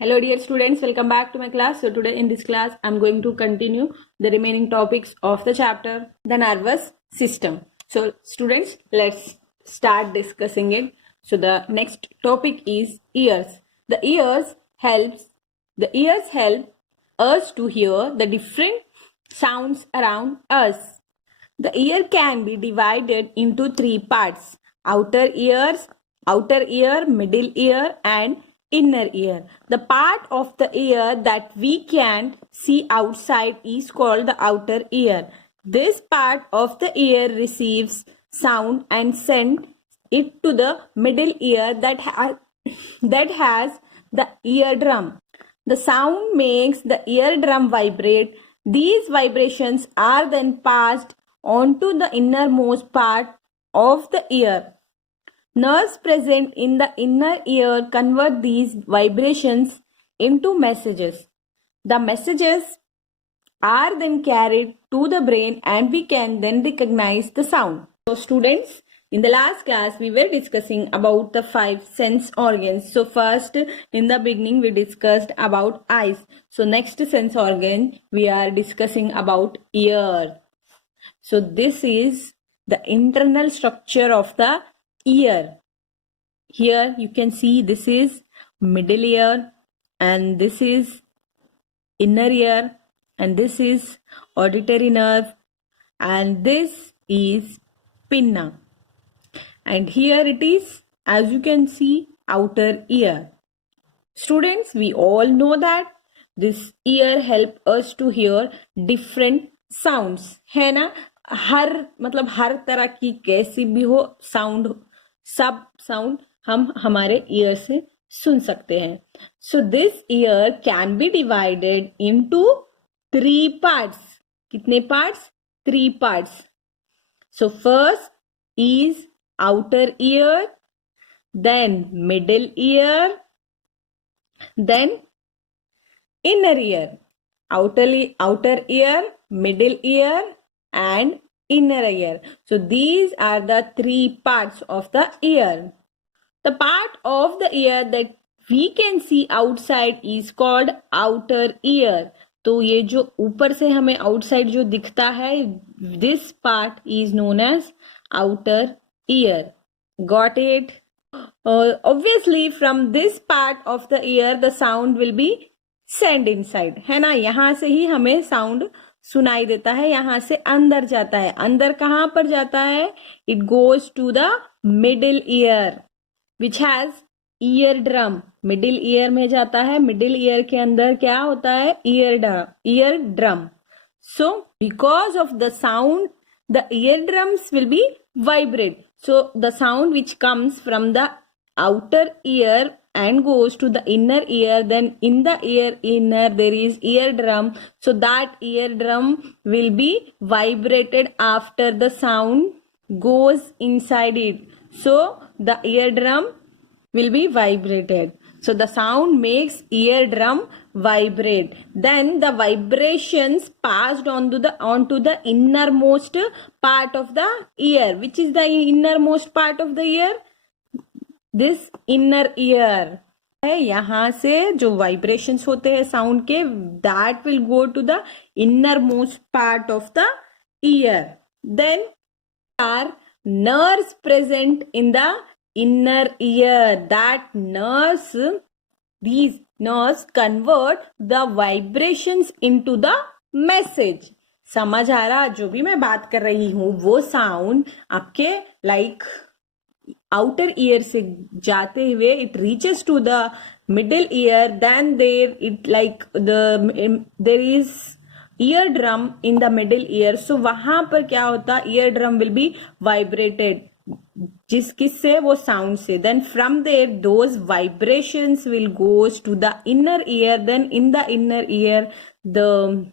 Hello dear students, welcome back to my class. So today in this class, I'm going to continue the remaining topics of the chapter, the nervous system. So students, let's start discussing it. So the next topic is ears. The ears help us to hear the different sounds around us. The ear can be divided into three parts: outer ear, middle ear, and inner ear. The part of the ear that we can see outside is called the outer ear. This part of the ear receives sound and sends it to the middle ear that has the eardrum. The sound makes the eardrum vibrate. These vibrations are then passed onto the innermost part of the ear. Nerves present in the inner ear convert these vibrations into messages. The messages are then carried to the brain and we can then recognize the sound. So students, in the last class we were discussing about the 5 sense organs. So first, in the beginning we discussed about eyes. So next sense organ we are discussing about ear. So this is the internal structure of the ear. Here you can see this is middle ear and this is inner ear and this is auditory nerve and this is pinna. And here it is, as you can see, outer ear. Students, we all know that this ear help us to hear different sounds, है ना? हर तरह की कैसी भी हो sound, सब sound हम हमारे ईयर से सुन सकते हैं. So this ear can be divided into 3 parts. कितने parts? 3 parts. So first is outer ear, then middle ear, then inner ear. Outer ear, middle ear and inner ear. So these are the 3 parts of the ear. The part of the ear that we can see outside is called outer ear. तो ये जो ऊपर से हमें outside जो दिखता है, this part is known as outer ear. Got it? Obviously from this part of the ear the sound will be sent inside, है ना? यहाँ से ही हमें sound सुनाई देता है, यहाँ से अंदर जाता है. अंदर कहाँ पर जाता है? It goes to the middle ear which has eardrum. Middle ear में जाता है. मिडिल ईयर के अंदर क्या होता है? eardrum. So because of the sound the eardrums will be vibrate. So the sound which comes from the outer ear and goes to the inner ear, then in the inner there is eardrum. So that eardrum will be vibrated after the sound goes inside it. So the eardrum will be vibrated. So the sound makes eardrum vibrate. Then the vibrations passed onto the innermost part of the ear. Which is the innermost part of the ear? This inner ear. यहाँ से जो vibrations होते हैं sound के, that will go to the innermost part of the ear. Then are nerves present in the inner ear. These nerves convert the vibrations into the message. समझ आ रहा? जो भी मैं बात कर रही हूँ वो साउंड आपके लाइक outer ear से जाते हुए it reaches to the middle ear, then there is eardrum in the middle ear. So वहां पर क्या होता? eardrum will be vibrated. किससे? वो sound से. Then from there those vibrations will goes to the inner ear. Then in the inner ear the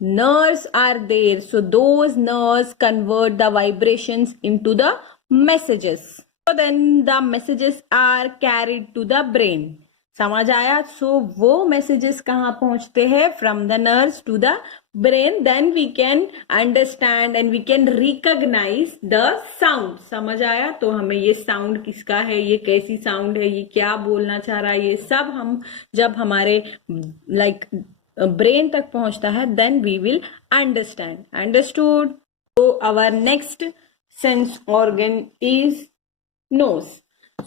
nerves are there. So those nerves convert the vibrations into the messages. So then the messages are carried to the brain. समझ आया? सो वो messages कहाँ पहुंचते हैं? From the nerves to the brain, then we can understand and we can recognise the sound. समझ आया? तो हमें ये साउंड किसका है, ये कैसी साउंड है, ये क्या बोलना चाह रहा है, ये सब हम जब हमारे लाइक ब्रेन तक पहुंचता है, then we will understand. Understood? तो our next sense organ is nose.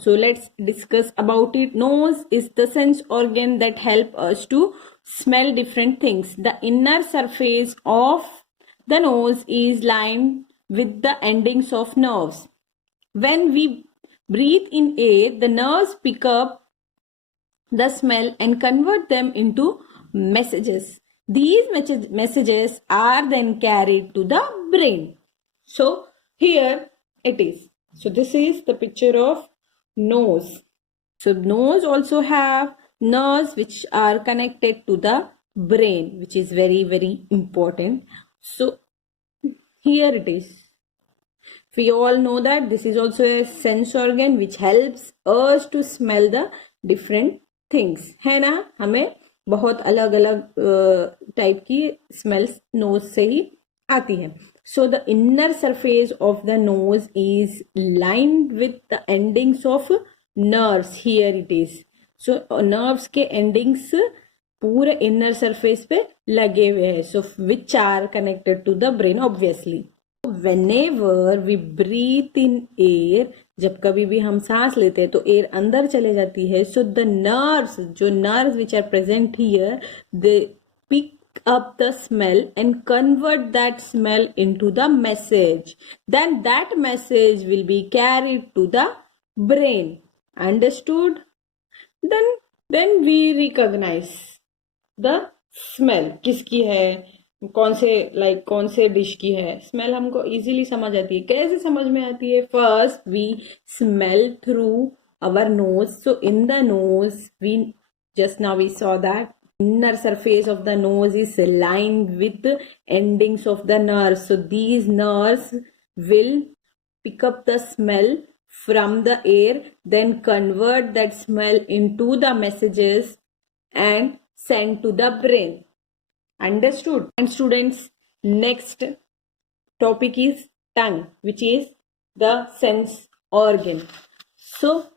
So let's discuss about it. Nose is the sense organ that help us to smell different things. The inner surface of the nose is lined with the endings of nerves. When we breathe in air, the nerves pick up the smell and convert them into messages. These messages are then carried to the brain. So here it is. So this is the picture of nose. So nose also have nerves which are connected to the brain, which is very, very important. So here it is. We all know that this is also a sense organ which helps us to smell the different things. है ना? हमें बहुत अलग अलग type की smells knows से ही आती है. So the inner surface of the nose is lined with the endings of nerves. Here it is. So nerves के endings पूरे inner surface पे लगे हुए हैं. So which are connected to the brain obviously. Whenever we breathe in air, जब कभी भी हम सांस लेते हैं तो एयर अंदर चले जाती है. So the nerves, जो nerves which are present here, they pick up the smell and convert that smell into the message. Then that message will be carried to the brain. Understood? Then we recognize the smell. किसकी है, कौन से dish की है. Smell हमको easily समझ आती है. कैसे समझ में आती है? First we smell through our nose. So in the nose, we just now we saw that inner surface of the nose is lined with the endings of the nerves. So these nerves will pick up the smell from the air, then convert that smell into the messages and send to the brain. Understood? And students, next topic is tongue, which is the sense organ. So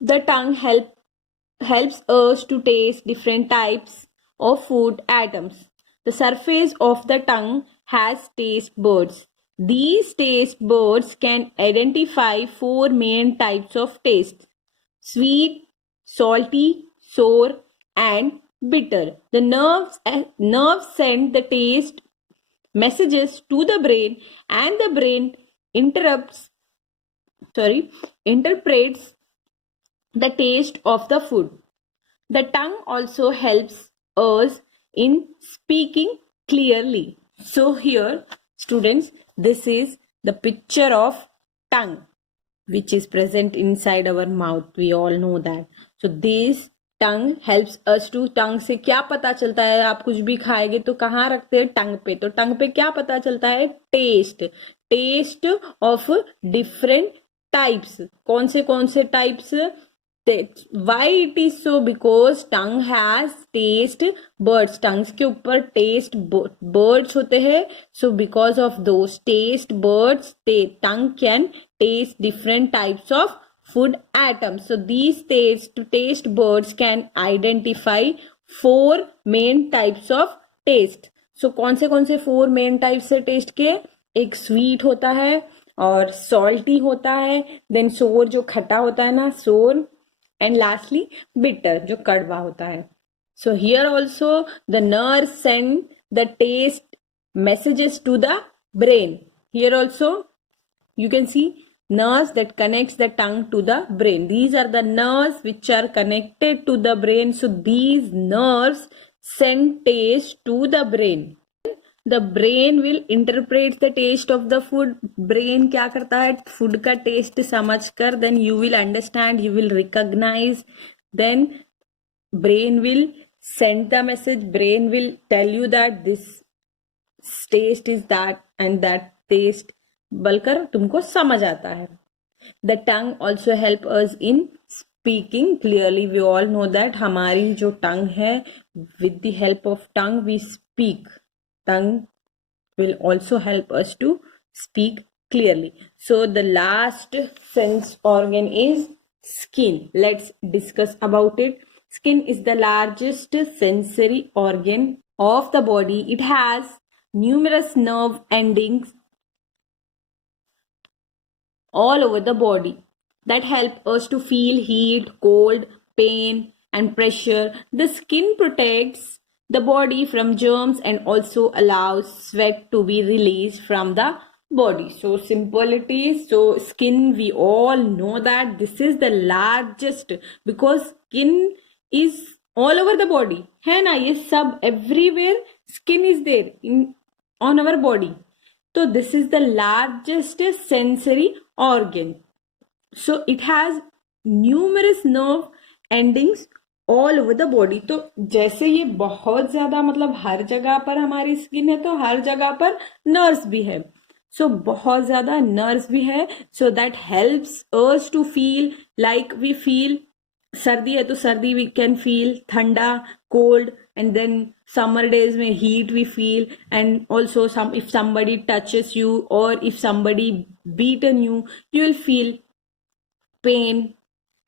the tongue helps us to taste different types of food items. The surface of the tongue has taste buds. These taste buds can identify 4 main types of taste: sweet, salty, sour, and bitter. The nerves send the taste messages to the brain, and the brain interprets the taste of the food. The tongue also helps us in speaking clearly. So here, students, this is the picture of tongue which is present inside our mouth. We all know that. So this tongue helps us to. tongue से क्या पता चलता है? आप कुछ भी खाएंगे तो कहाँ रखते हैं? टंग पे. तो टंग पे क्या पता चलता है? Taste of different types. कौन से types? Why it is so? Because tongue has taste buds. tongues के ऊपर taste buds होते हैं. So because of those taste buds, tongue can taste different types of food items. So these taste buds can identify 4 main types of taste. So कौन से 4 main types है taste के? एक sweet होता है और salty होता है. Then sour जो खट्टा होता है ना, sour. And lastly, bitter, जो कड़वा होता है. So here also the nerves send the taste messages to the brain. Here also you can see nerves that connects the tongue to the brain. These are the nerves which are connected to the brain. So these nerves send taste to the brain. The brain will interpret the taste of the food. brain क्या करता है? food का taste समझकर then you will understand, you will recognize, then brain will send the message. brain will tell you that this taste is that and that taste बोलकर तुमको समझ आता है. The tongue also help us in speaking clearly. We all know that हमारी जो tongue है, with the help of tongue we speak. Tongue will also help us to speak clearly. So the last sense organ is skin. Let's discuss about it. Skin is the largest sensory organ of the body. It has numerous nerve endings all over the body that help us to feel heat, cold, pain, and pressure. The skin protects the body from germs and also allows sweat to be released from the body. So simple it is. So skin, we all know that this is the largest, because skin is all over the body, है ना. ये सब everywhere skin is there in on our body. So this is the largest sensory organ. So it has numerous nerve endings all over the body. तो जैसे ये बहुत ज्यादा मतलब हर जगह पर हमारी स्किन है, तो हर जगह पर नर्व्स भी है. सो बहुत ज्यादा नर्व्स भी है. So that helps us to feel like we feel. सर्दी है तो सर्दी वी कैन फील, ठंडा, cold, and then summer days में heat we feel. And also some if somebody touches you और if somebody beaten you, you will feel pain.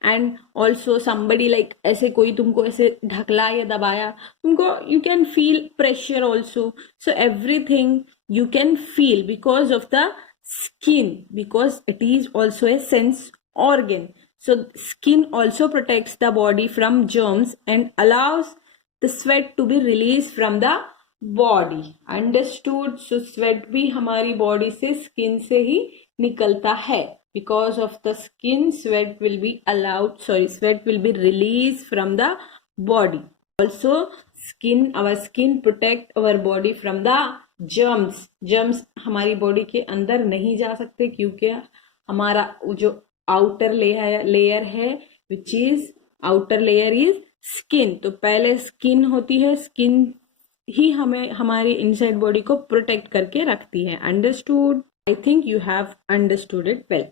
And also somebody like ऐसे कोई तुमको ऐसे ढकला या दबाया, तुमको you can feel pressure also. So everything you can feel because of the skin, because it is also a sense organ. So skin also protects the body from germs and allows the sweat to be released from the body. Understood? So sweat भी हमारी body से skin से ही निकलता है. Because of the skin, sweat will be released from the body. Also our skin protect our body from the germs. Germs हमारी body के अंदर नहीं जा सकते, क्योंकि हमारा जो outer layer है, which is outer layer is skin. तो पहले skin होती है, skin ही हमें हमारी inside body को protect करके रखती है. Understood? I think you have understood it well.